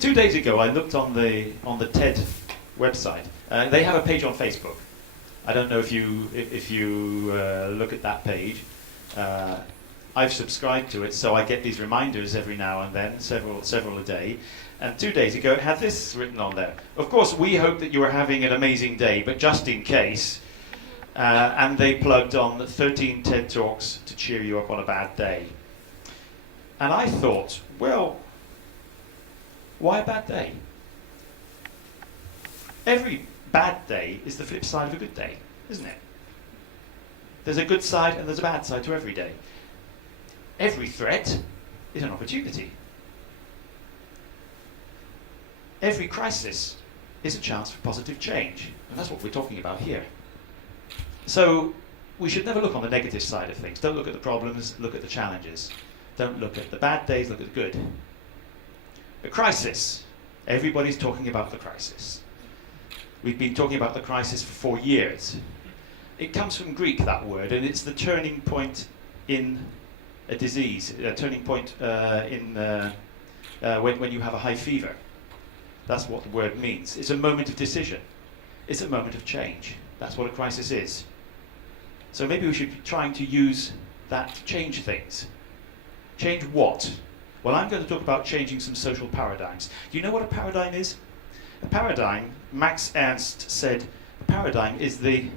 2 days ago, I looked on the TED website. They have a page on Facebook. I don't know if you look at that page. I've subscribed to it, so I get these reminders every now and then, several a day. And 2 days ago, it had this written on there. Of course, we hope that you are having an amazing day, but just in case. And they plugged on 13 TED Talks to cheer you up on a bad day. And I thought, well, why a bad day? Every bad day is the flip side of a good day, isn't it? There's a good side and there's a bad side to every day. Every threat is an opportunity. Every crisis is a chance for positive change. And that's what we're talking about here. So we should never look on the negative side of things. Don't look at the problems, look at the challenges. Don't look at the bad days, look at the good. The crisis. Everybody's talking about the crisis. We've been talking about the crisis for 4 years. It comes from Greek, that word, and it's the turning point in a disease, a turning point when you have a high fever. That's what the word means. It's a moment of decision. It's a moment of change. That's what a crisis is. So maybe we should be trying to use that to change things. Change what? Well, I'm going to talk about changing some social paradigms. Do you know what a paradigm is? A paradigm, Max Ernst said, a paradigm is the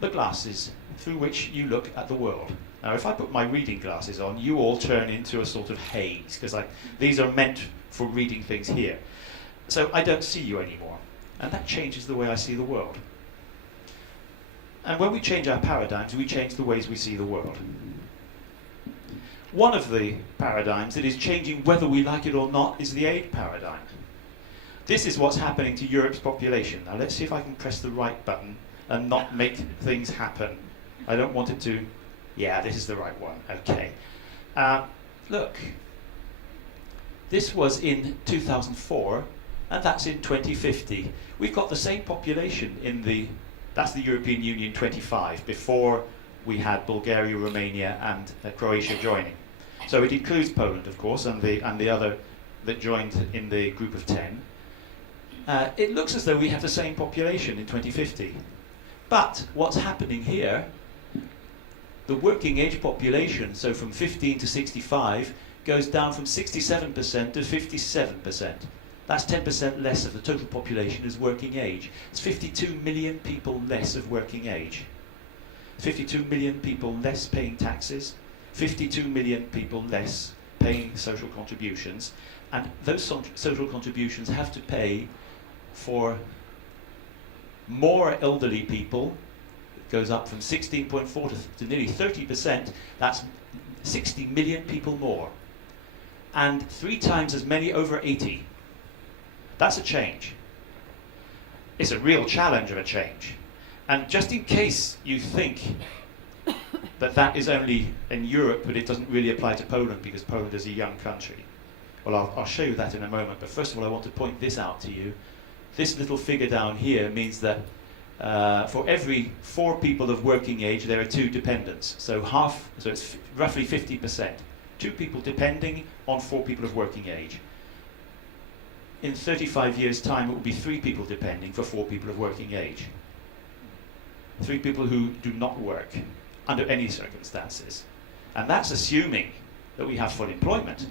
glasses through which you look at the world. Now, if I put my reading glasses on, you all turn into a sort of haze, because these are meant for reading things here. So I don't see you anymore. And that changes the way I see the world. And when we change our paradigms, we change the ways we see the world. One of the paradigms that is changing whether we like it or not is the aid paradigm. This is what's happening to Europe's population. Now let's see if I can press the right button and not make things happen. I don't want it to... Yeah, this is the right one. Okay. Look. This was in 2004, and that's in 2050. We've got the same population in the... That's the European Union 25, before we had Bulgaria, Romania, and Croatia joining. So it includes Poland, of course, and the other that joined in the group of 10. It looks as though we have the same population in 2050. But what's happening here, the working age population, so from 15 to 65, goes down from 67% to 57%. That's 10% less of the total population is working age. It's 52 million people less of working age. 52 million people less paying taxes, 52 million people less paying social contributions, and those social contributions have to pay for more elderly people. It goes up from 16.4 to nearly 30%. That's 60 million people more. And 3 times as many over 80. That's a change. It's a real challenge of a change. And just in case you think that that is only in Europe, but it doesn't really apply to Poland because Poland is a young country. Well, I'll show you that in a moment, but first of all I want to point this out to you. This little figure down here means that for every 4 people of working age there are 2 dependents. So it's roughly 50%. 2 people depending on 4 people of working age. In 35 years' time, it will be 3 people depending for 4 people of working age. 3 people who do not work under any circumstances. And that's assuming that we have full employment,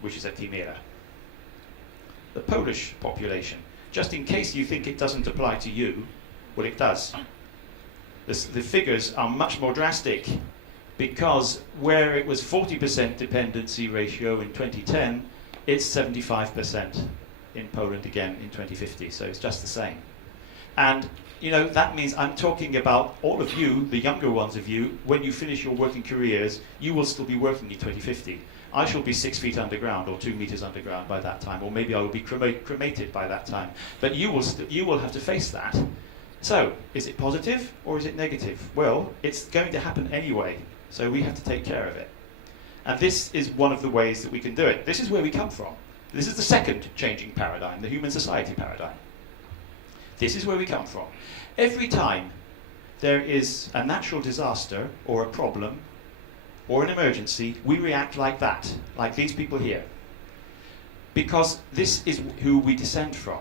which is a chimera. The Polish population, just in case you think it doesn't apply to you, well, it does. The figures are much more drastic, because where it was 40% dependency ratio in 2010, it's 75% in Poland again in 2050, so it's just the same. And you know, that means I'm talking about all of you, the younger ones of you, when you finish your working careers, you will still be working in 2050. I shall be 6 feet underground or 2 meters underground by that time, or maybe I will be cremated by that time. But you will have to face that. So, is it positive or is it negative? Well, it's going to happen anyway, so we have to take care of it. And this is one of the ways that we can do it. This is where we come from. This is the second changing paradigm, the human society paradigm. This is where we come from. Every time there is a natural disaster or a problem or an emergency, we react like that, like these people here. because this is who we descend from.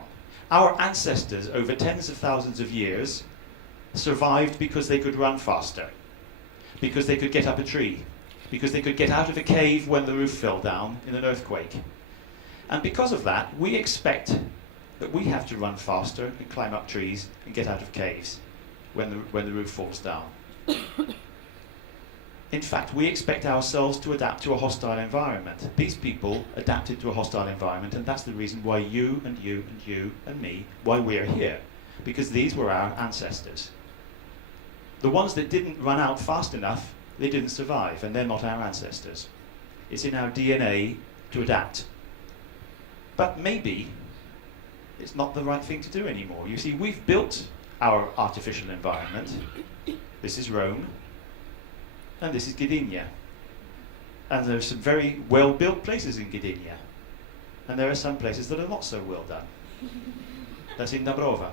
Our ancestors, over tens of thousands of years, survived because they could run faster, because they could get up a tree, because they could get out of a cave when the roof fell down in an earthquake. And because of that, we expect that we have to run faster and climb up trees and get out of caves when the roof falls down. In fact, we expect ourselves to adapt to a hostile environment. These people adapted to a hostile environment, and that's the reason why you and you and you and me, why we're here. Because these were our ancestors. The ones that didn't run out fast enough, they didn't survive, and they're not our ancestors. It's in our DNA to adapt. But maybe it's not the right thing to do anymore. You see, we've built our artificial environment. This is Rome, and this is Gdynia. And there are some very well-built places in Gdynia, and there are some places that are not so well done. That's in Nabrova.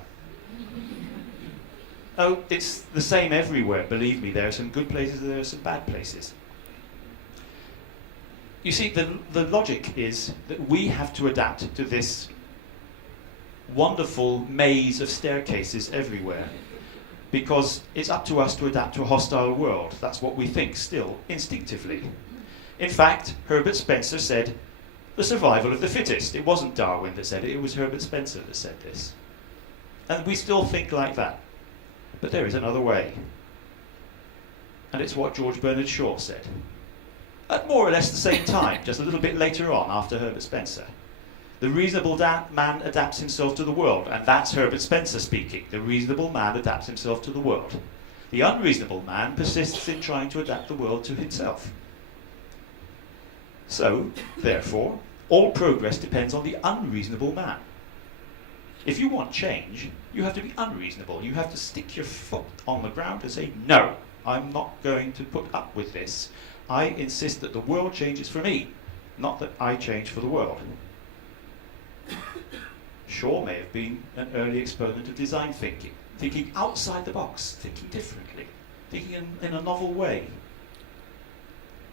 Oh, it's the same everywhere, believe me. There are some good places and there are some bad places. You see, the logic is that we have to adapt to this wonderful maze of staircases everywhere, because it's up to us to adapt to a hostile world. That's what we think still, instinctively. In fact, Herbert Spencer said, the survival of the fittest. It wasn't Darwin that said it, it was Herbert Spencer that said this. And we still think like that. But there is another way. And it's what George Bernard Shaw said. At more or less the same time, just a little bit later on after Herbert Spencer. The reasonable man adapts himself to the world, and that's Herbert Spencer speaking. The reasonable man adapts himself to the world. The unreasonable man persists in trying to adapt the world to himself. So, therefore, all progress depends on the unreasonable man. If you want change, you have to be unreasonable. You have to stick your foot on the ground and say, no, I'm not going to put up with this. I insist that the world changes for me, not that I change for the world. Shaw may have been an early exponent of design thinking, thinking outside the box, thinking differently, thinking in a novel way.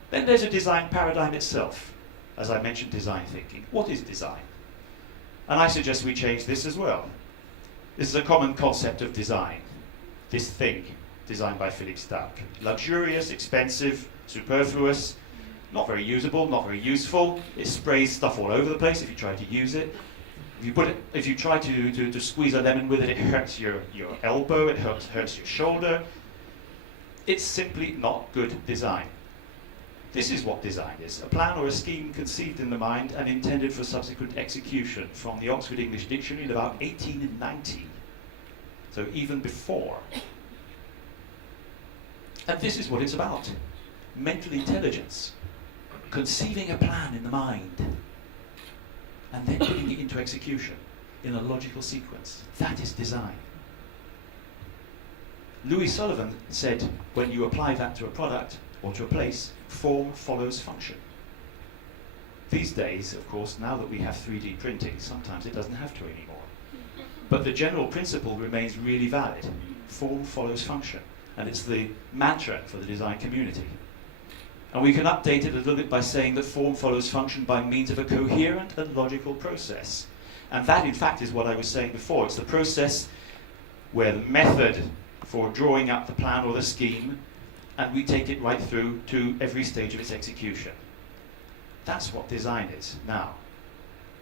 Then there's a design paradigm itself. As I mentioned, design thinking. What is design? And I suggest we change this as well. This is a common concept of design. This thing, designed by Philip Stark. Luxurious, expensive, superfluous, not very usable, not very useful. It sprays stuff all over the place if you try to use it. If you try to squeeze a lemon with it, it hurts your elbow, it hurts your shoulder. It's simply not good design. This is what design is, a plan or a scheme conceived in the mind and intended for subsequent execution, from the Oxford English Dictionary in about 1890. So even before. And this is what it's about. Mental intelligence. Conceiving a plan in the mind and then putting it into execution in a logical sequence. That is design. Louis Sullivan said, when you apply that to a product or to a place, form follows function. These days, of course, now that we have 3D printing, sometimes it doesn't have to anymore. But the general principle remains really valid. Form follows function. And it's the mantra for the design community. And we can update it a little bit by saying that form follows function by means of a coherent and logical process. And that, in fact, is what I was saying before. It's the process where the method for drawing up the plan or the scheme, and we take it right through to every stage of its execution. That's what design is now.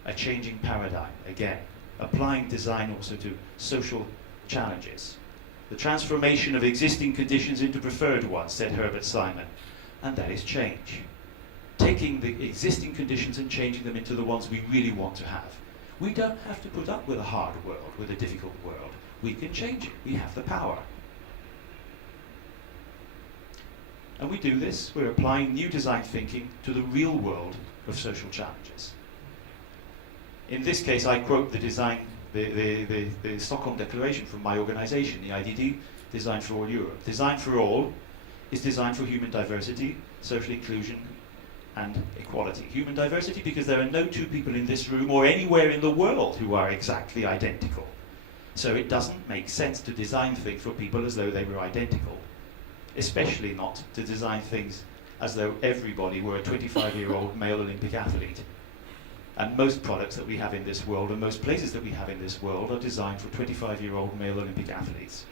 A changing paradigm, again. Applying design also to social challenges. The transformation of existing conditions into preferred ones, said Herbert Simon. And that is change. Taking the existing conditions and changing them into the ones we really want to have. We don't have to put up with a hard world, with a difficult world. We can change it. We have the power. And we do this, we're applying new design thinking to the real world of social challenges. In this case, I quote the Stockholm Declaration from my organization, the EIDD Design for All Europe. Design for all is designed for human diversity, social inclusion, and equality. Human diversity because there are no two people in this room or anywhere in the world who are exactly identical. So it doesn't make sense to design things for people as though they were identical, especially not to design things as though everybody were a 25-year-old male Olympic athlete. And most products that we have in this world, and most places that we have in this world, are designed for 25-year-old male Olympic athletes.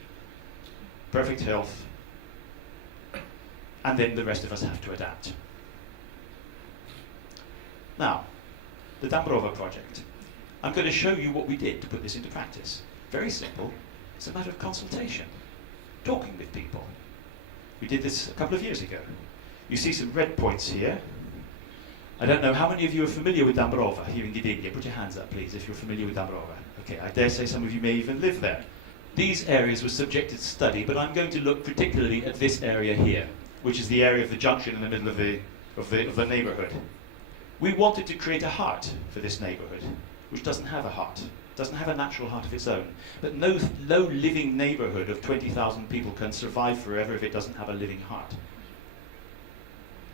Perfect health, and then the rest of us have to adapt. Now, the Dąbrowa project. I'm going to show you what we did to put this into practice. Very simple. It's a matter of consultation, talking with people. We did this a couple of years ago. You see some red points here. I don't know how many of you are familiar with Dąbrowa here in Gdynia. Put your hands up, please, if you're familiar with Dąbrowa. Okay, I dare say some of you may even live there. These areas were subjected to study, but I'm going to look particularly at this area here, which is the area of the junction in the middle of the neighbourhood. We wanted to create a heart for this neighbourhood, which doesn't have a heart, doesn't have a natural heart of its own. But no living neighbourhood of 20,000 people can survive forever if it doesn't have a living heart.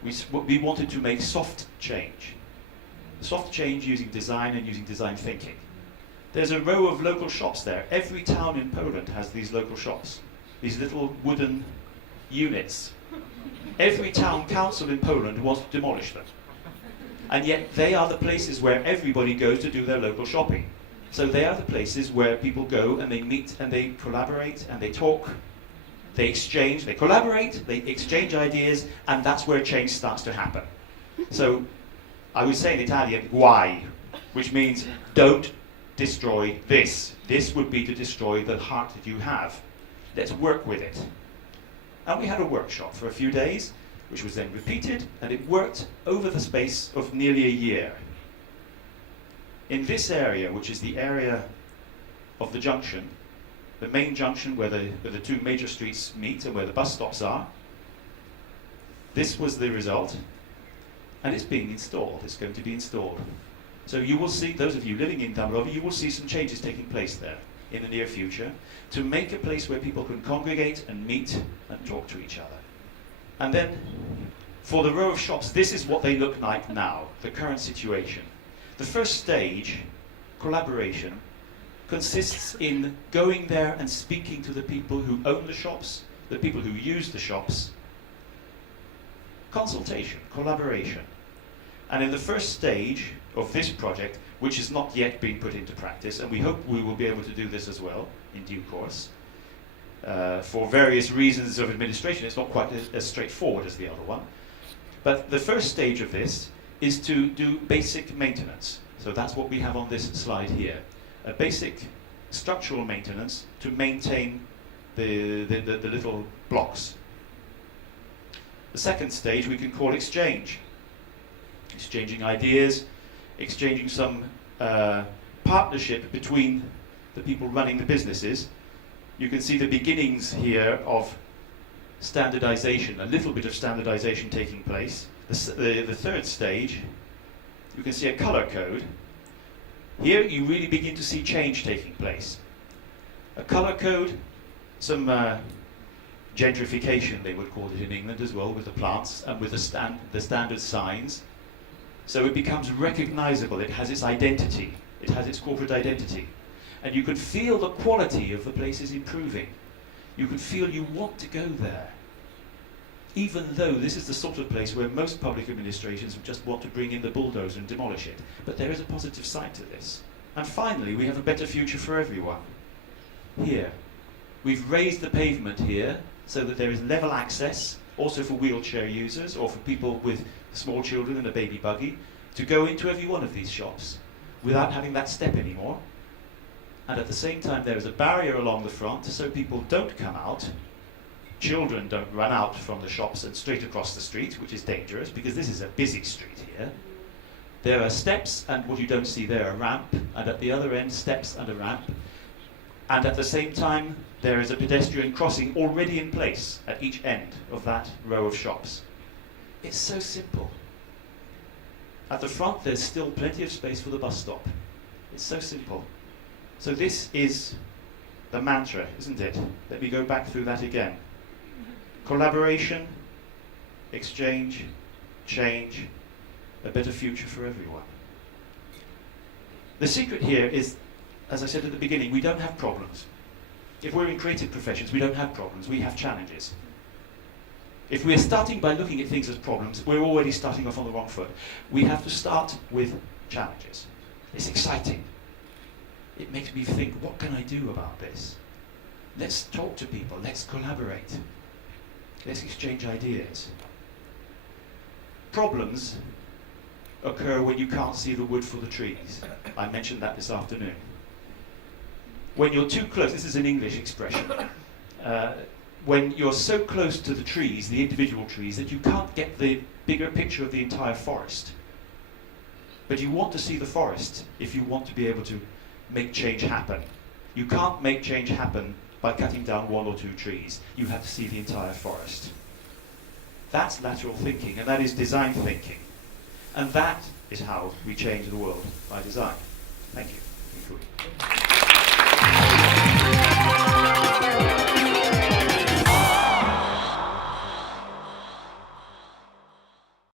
We wanted to make soft change using design and using design thinking. There's a row of local shops there. Every town in Poland has these local shops, these little wooden units. Every town council in Poland wants to demolish them. And yet they are the places where everybody goes to do their local shopping. So they are the places where people go and they meet and they collaborate and they talk. They exchange, they collaborate, they exchange ideas, and that's where change starts to happen. So I would say in Italian, guai, which means don't destroy this. This would be to destroy the heart that you have. Let's work with it. And we had a workshop for a few days, which was then repeated, and it worked over the space of nearly a year. In this area, which is the area of the junction, the main junction where the two major streets meet and where the bus stops are, this was the result, and it's being installed. It's going to be installed. So you will see, those of you living in Dąbrowa, you will see some changes taking place there in the near future to make a place where people can congregate and meet and talk to each other. And then, for the row of shops, this is what they look like now, the current situation. The first stage, collaboration, consists in going there and speaking to the people who own the shops, the people who use the shops. Consultation, collaboration. And in the first stage of this project, which has not yet been put into practice, and we hope we will be able to do this as well in due course, for various reasons of administration, it's not quite as straightforward as the other one. But the first stage of this is to do basic maintenance. So that's what we have on this slide here. A basic structural maintenance to maintain the little blocks. The second stage we can call exchange. Exchanging ideas, exchanging some partnership between the people running the businesses. You can see the beginnings here of standardization, a little bit of standardization taking place. The third stage, you can see a color code. Here you really begin to see change taking place. A color code, some gentrification they would call it in England as well, with the plants and with the standard signs. So it becomes recognizable, it has its identity, it has its corporate identity. And you can feel the quality of the place is improving. You can feel you want to go there. Even though this is the sort of place where most public administrations just want to bring in the bulldozer and demolish it. But there is a positive side to this. And finally, we have a better future for everyone. Here, we've raised the pavement here so that there is level access, also for wheelchair users or for people with small children and a baby buggy, to go into every one of these shops without having that step anymore. And at the same time, there is a barrier along the front so people don't come out. Children don't run out from the shops and straight across the street, which is dangerous because this is a busy street here. There are steps, and what you don't see there, a ramp, and at the other end, steps and a ramp. And at the same time, there is a pedestrian crossing already in place at each end of that row of shops. It's so simple. At the front, there's still plenty of space for the bus stop. It's so simple. So this is the mantra, isn't it? Let me go back through that again. Collaboration, exchange, change, a better future for everyone. The secret here is, as I said at the beginning, we don't have problems. If we're in creative professions, we don't have problems, we have challenges. If we're starting by looking at things as problems, we're already starting off on the wrong foot. We have to start with challenges. It's exciting. It makes me think, what can I do about this? Let's talk to people, let's collaborate. Let's exchange ideas. Problems occur when you can't see the wood for the trees. I mentioned that this afternoon. When you're too close, this is an English expression, when you're so close to the trees, the individual trees, that you can't get the bigger picture of the entire forest. But you want to see the forest if you want to be able to make change happen. You can't make change happen by cutting down 1 or 2 trees. You have to see the entire forest. That's lateral thinking, and that is design thinking. And that is how we change the world, by design. Thank you.